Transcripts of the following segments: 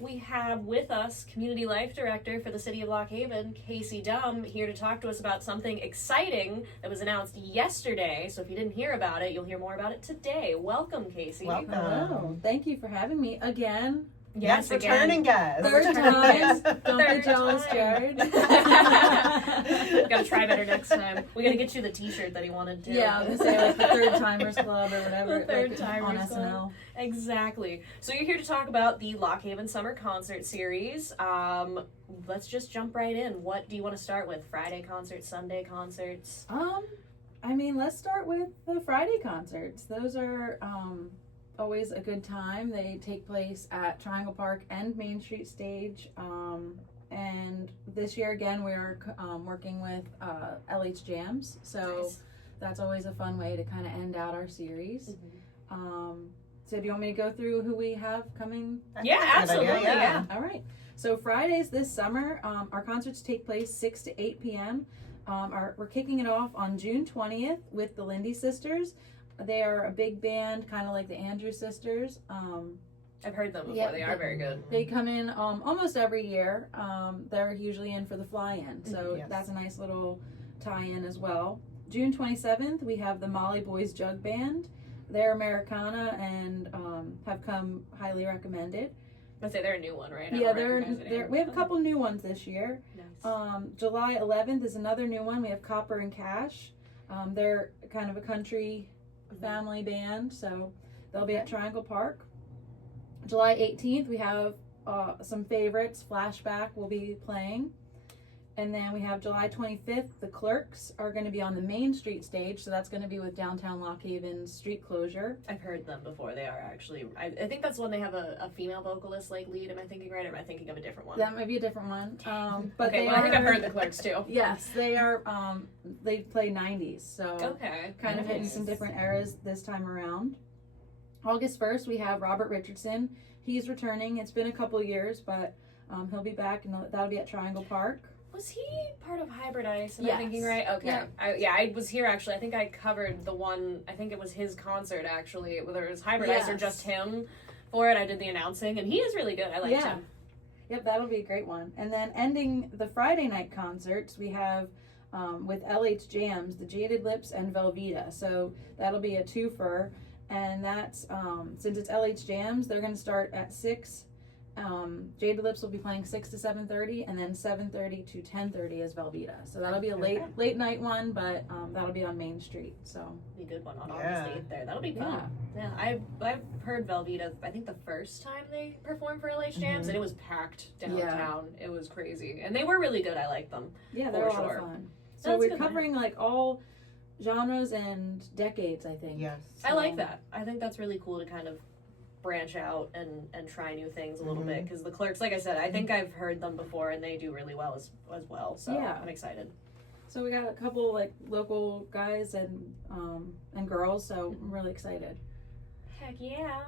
we have with us Community Life Director for the City of Lock Haven, Kasey here to talk to us about something exciting that was announced yesterday. So if you didn't hear about it, you'll hear more about it today. Welcome, Kasey. Welcome. Hello. Thank you for having me again. Yes, returning guest. Third time. Don't be jealous, Jared. We gotta try better next time. We gotta get you the T-shirt that he wanted to. Yeah, I was gonna say like the Third Timers Club or whatever. The Third like Timers on Club. SNL. Exactly. So you're here to talk about the Lock Haven Summer Concert Series. Let's just jump right in. What do you want to start with? Friday concerts, Sunday concerts? I mean, let's start with the Friday concerts. Those are always a good time. They take place at Triangle Park and Main Street Stage. And this year again we are working with LH Jams. So Nice. that's always a fun way to kind of end out our series. Mm-hmm. So do you want me to go through who we have coming? Yeah, absolutely. Yeah. All right. So Fridays this summer, our concerts take place 6 to 8 p.m. We're kicking it off on June 20th with the Lindy Sisters. They are a big band, kind of like the Andrews Sisters. I've heard them before. Yeah, they are very good. They come in almost every year. They're usually in for the fly-in, so Yes. that's a nice little tie-in as well. June 27th, we have the Molly Boys Jug Band. They're Americana and have come highly recommended. I'd say they're a new one, right? Yeah, we have a couple new ones this year. Nice. July 11th is another new one. We have Copper and Cash. They're kind of a country family band, so they'll be at Triangle Park. July 18th, we have some favorites. Flashback will be playing. And then we have July 25th, the Clerks are going to be on the Main Street Stage, so that's going to be with downtown Lock Haven's street closure. I've heard them before. They are actually, I think that's when they have a female vocalist like lead. Am I thinking right, or am I thinking of a different one? That might be a different one. But okay, I think I've heard the Clerks too. Yes, they are, they play 90s, so Okay. kind of hitting some different eras this time around. August 1st, we have Robert Richardson. He's returning. It's been a couple years, but he'll be back, and that'll be at Triangle Park. Was he part of Hybrid Ice? Am Yes. I thinking right? Okay. Yeah. I was here actually. I think I covered the one, I think it was his concert actually, whether it was Hybrid Ice or Yes. just him for it. I did the announcing, and he is really good. I liked him. Yep, that'll be a great one. And then ending the Friday night concerts, we have with LH Jams, the Jaded Lips and Velveeta. So that'll be a twofer. And that's, since it's LH Jams, they're going to start at 6. Jaded Lips will be playing 6 to 7:30, and then 7:30 to 10:30 is Velveeta. So that'll be a late night one, but that'll be on Main Street. So Be a good one on August 8th there. That'll be fun. Yeah, I've heard Velveeta, I think the first time they performed for LH Jams, and it was packed downtown. It was crazy. And they were really good. I liked them. Yeah, they're a lot of fun. So That's we're good, covering like all genres and decades, I think. Yes. I like that. I think that's really cool to kind of branch out and try new things a little bit, because the Clerks, like I said, I think I've heard them before and they do really well as well, so Yeah. I'm excited. So we got a couple like local guys and girls, so I'm really excited. Heck yeah.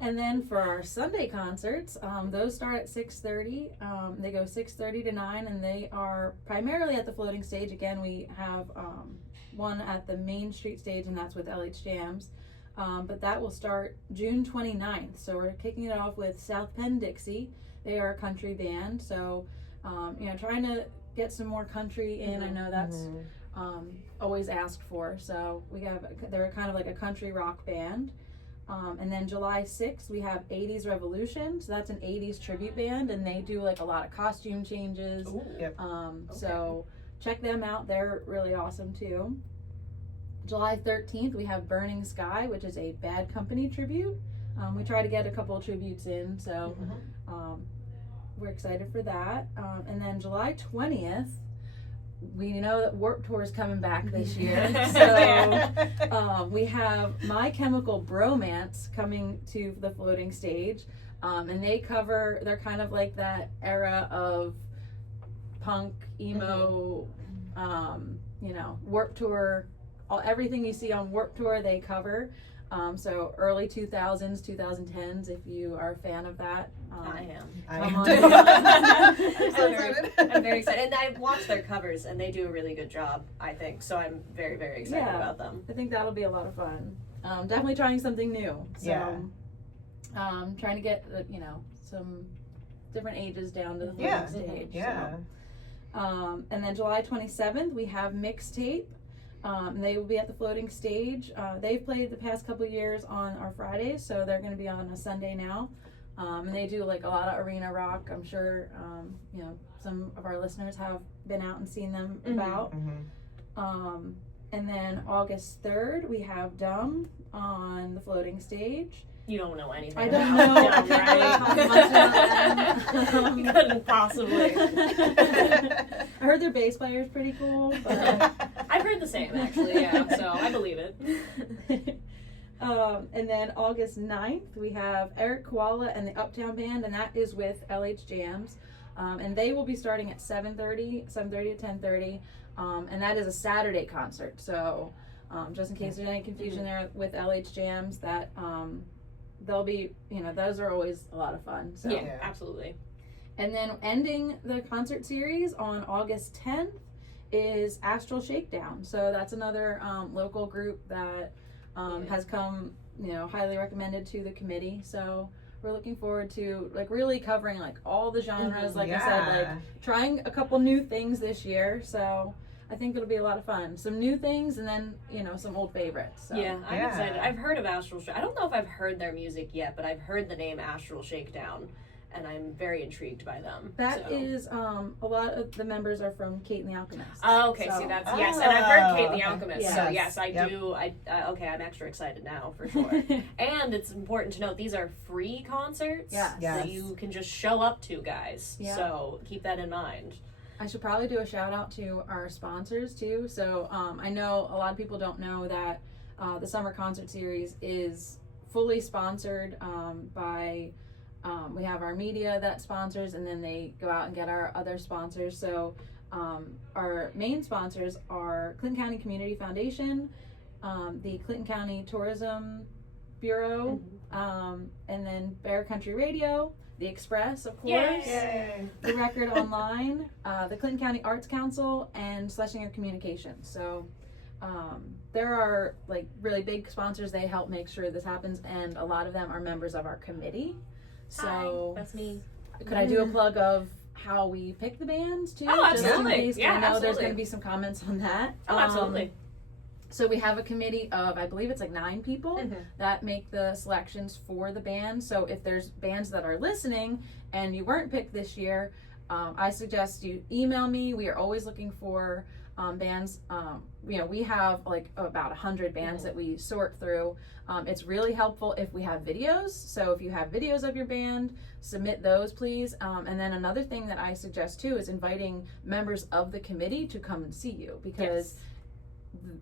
And then for our Sunday concerts, those start at 6:30. They go 6:30 to 9, and they are primarily at the floating stage. Again, we have one at the Main Street Stage, and that's with LH Jams. But that will start June 29th. So we're kicking it off with South Penn Dixie. They are a country band, so trying to get some more country in. I know that's always asked for. So they're kind of like a country rock band. And then July 6th, we have 80s Revolution. So that's an 80s tribute band, and they do like a lot of costume changes. Ooh. Yep. So check them out. They're really awesome too. July 13th, we have Burning Sky, which is a Bad Company tribute. We try to get a couple of tributes in, so we're excited for that. And then July 20th, we know that Warped Tour is coming back this year. So we have My Chemical Bromance coming to the floating stage. And they're kind of like that era of punk, emo, Warped Tour. Everything you see on Warped Tour, they cover. So early 2000s, 2010s, if you are a fan of that. I am. Come on. I'm so excited. I'm very excited. And I've watched their covers, and they do a really good job, I think. So I'm very, very excited about them. I think that'll be a lot of fun. Definitely trying something new. So, Yeah. trying to get some different ages down to the floating Yeah. stage. Yeah. So. And then July 27th we have Mixtape. They will be at the floating stage. They've played the past couple years on our Fridays, so they're going to be on a Sunday now. And they do like a lot of arena rock. I'm sure some of our listeners have been out and seen them about. Mm-hmm. Mm-hmm. And then August 3rd we have Dumb on the floating stage. You don't know anything. I don't about know. Dumb, Can't really talk right? much about them. You couldn't possibly. I heard their bass player is pretty cool. But I've heard the same, actually, yeah, so I believe it. And then August 9th, we have Eric Koala and the Uptown Band, and that is with LH Jams. And they will be starting at 7:30 to 10:30. And that is a Saturday concert. So just in case there's any confusion there with LH Jams, that they'll be, those are always a lot of fun. So. Yeah, absolutely. And then ending the concert series on August 10th is Astral Shakedown. So that's another local group that has come, highly recommended to the committee. So we're looking forward to really covering all the genres. Like I said, trying a couple new things this year. So I think it'll be a lot of fun. Some new things and then, some old favorites. So. Yeah, I'm excited. I've heard of Astral Shakedown. I don't know if I've heard their music yet, but I've heard the name Astral Shakedown. And I'm very intrigued by them. That is, a lot of the members are from Kate and the Alchemist. Oh, okay. So. See, that's yes, and I've heard Kate the okay. Alchemist. Yes. So yes, I Yep. do. Okay, I'm extra excited now for sure. And it's important to note these are free concerts Yes. that you can just show up to, guys. Yeah. So keep that in mind. I should probably do a shout out to our sponsors too. So I know a lot of people don't know that the summer concert series is fully sponsored by. We have our media that sponsors, and then they go out and get our other sponsors. So our main sponsors are Clinton County Community Foundation, the Clinton County Tourism Bureau, and then Bear Country Radio, the Express, of course, Yay. the Record Online, the Clinton County Arts Council, and Schlesinger Communications. So there are really big sponsors. They help make sure this happens, and a lot of them are members of our committee. So Hi, that's me. could I do a plug of how we pick the bands too? Oh, Just in absolutely. case, Yeah, I know there's absolutely. going to be some comments on that. Oh, absolutely. So we have a committee of, I believe it's 9 people Mhm. that make the selections for the band. So if there's bands that are listening and you weren't picked this year, I suggest you email me. We are always looking for bands. We have about 100 bands that we sort through. It's really helpful if we have videos. So if you have videos of your band, submit those, please. And then another thing that I suggest too is inviting members of the committee to come and see you, because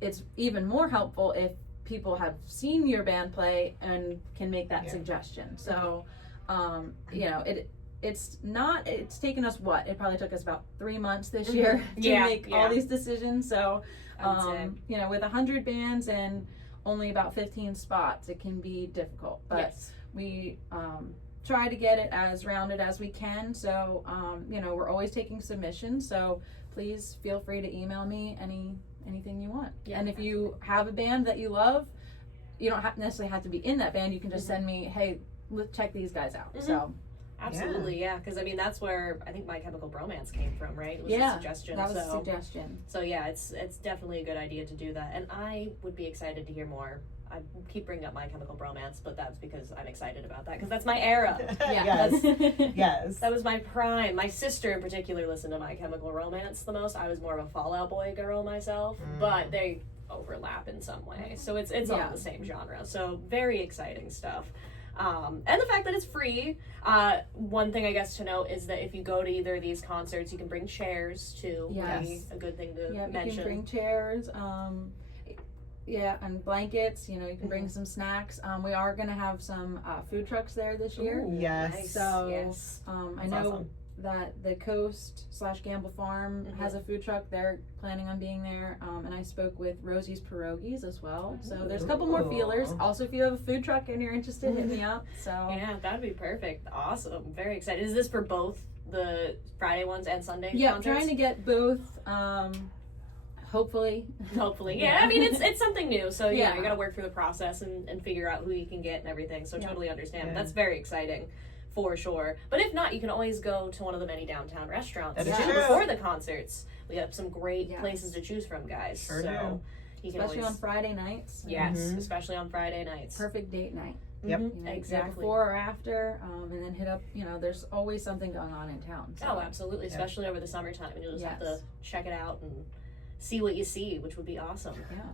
it's even more helpful if people have seen your band play and can make that suggestion. So, it's taken us it probably took us about 3 months this year to make all these decisions. So, with 100 bands and only about 15 spots, it can be difficult, but we try to get it as rounded as we can. So, we're always taking submissions. So please feel free to email me anything you want. And if you have a band that you love, you don't necessarily have to be in that band. You can just send me, hey, let's check these guys out. So absolutely, yeah, because that's where I think My Chemical Bromance came from, right? It was a suggestion. That was a suggestion. So yeah, it's definitely a good idea to do that, and I would be excited to hear more. I keep bringing up My Chemical Bromance, but that's because I'm excited about that, because that's my era. Yes. That was my prime. My sister in particular listened to My Chemical Romance the most. I was more of a Fall Out Boy girl myself, but they overlap in some way. So it's all the same genre. So very exciting stuff. And the fact that it's free. One thing I guess to note is that if you go to either of these concerts, you can bring chairs too. Yes. A good thing to You mention. can bring chairs. And blankets. You can bring some snacks. We are going to have some food trucks there this year. Ooh, Yes. nice. So yes. I know awesome. that the Coast/Gamble Farm has a food truck. They're planning on being there. And I spoke with Rosie's Pierogies as well. So there's a couple more feelers. Also, if you have a food truck and you're interested, hit me up. So Yeah, that'd be perfect. Awesome. Very excited. Is this for both the Friday ones and Sunday yeah, concerts? trying to get both. hopefully. Hopefully, yeah. I mean, it's something new, so yeah, Yeah. you got to work through the process and figure out who you can get and everything. So Yeah. totally understand. Yeah. That's very exciting, for sure. But if not, you can always go to one of the many downtown restaurants That is too true. before the concerts. We have some great Yes. places to choose from, guys. Sure so do. you can Especially always, on Friday nights. yes, Mhm. especially on Friday nights. Perfect date night. Yep. Mhm, You know, exactly. Before or after, and then hit up. There's always something going on in town. So. Oh, absolutely, Yeah. especially over the summertime, and you'll just have to Yes. check it out and see what you see, which would be awesome. Yeah.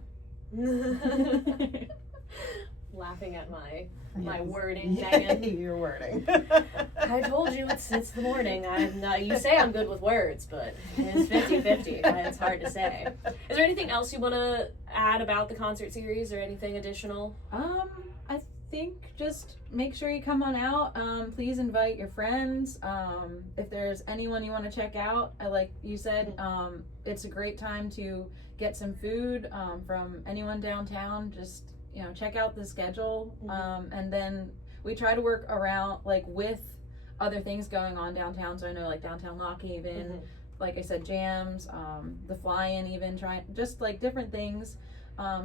Laughing at my Yes. wording, Yeah, Megan. your wording. I told you it's the morning. I'm not. You say I'm good with words, but it's 50-50. It's hard to say. Is there anything else you want to add about the concert series, or anything additional? I think just make sure you come on out. Please invite your friends. If there's anyone you want to check out, like you said, it's a great time to get some food from anyone downtown. Just check out the schedule, and then we try to work around with other things going on downtown. So I know downtown Lock Haven, like I said, jams, the fly-in, even just different things.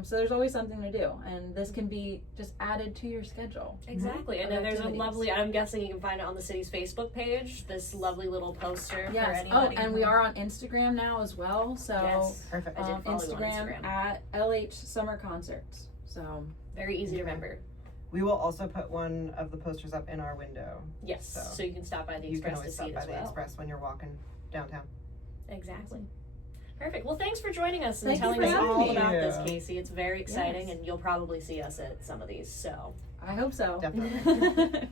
So there's always something to do, and this can be just added to your schedule. Exactly, and Of then there's a activities. lovely. I'm guessing you can find it on the city's Facebook page. This lovely little poster for Yes. anybody. And we are on Instagram now as well. So Yes, Perfect. I did follow you on Instagram Instagram. at LH Summer Concerts. So Very easy to remember. We will also put one of the posters up in our window. Yes, So, so you can stop by the You can Express to always see stop it by as the well. Express when you're walking downtown. Exactly. Perfect. Well, thanks for joining us and Thank you telling for us having all me. about this, Yeah. Kasey. It's very exciting, Yes. and you'll probably see us at some of these. So. I hope so. Definitely.